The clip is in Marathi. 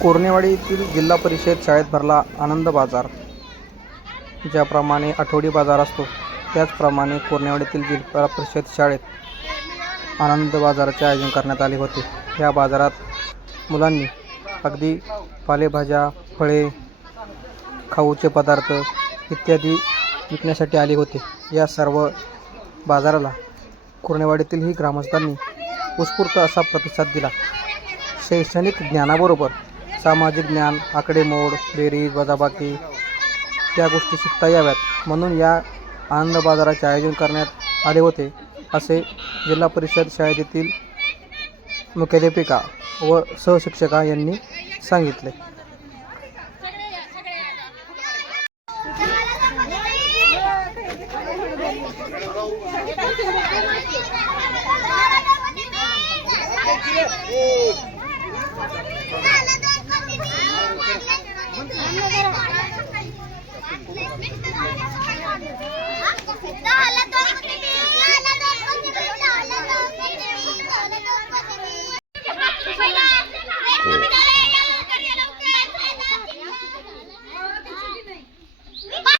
कोर्नेवाडी येथील जिल्हा परिषद शाळेत भरला आनंद बाजार। ज्याप्रमाणे आठवडी बाजार असतो त्याचप्रमाणे कोर्नेवाडीतील जिल्हा परिषद शाळेत आनंद बाजाराचे आयोजन करण्यात आले होते। या बाजारात मुलांनी अगदी पालेभाज्या, फळे, खाऊचे पदार्थ इत्यादी विकण्यासाठी आले होते। या सर्व बाजाराला कोर्नेवाडीतीलही ग्रामस्थांनी उत्स्फूर्त असा प्रतिसाद दिला। शैक्षणिक ज्ञानाबरोबर सामाजिक ज्ञान, आकडेमोड, बेरीज, वजाबाकी या गोष्टी शिकता याव्यात म्हणून या आनंद बाजाराचे आयोजन करण्यात आले होते, असे जिल्हा परिषद शाळेतील मुख्याध्यापिका व सहशिक्षिका यांनी सांगितले।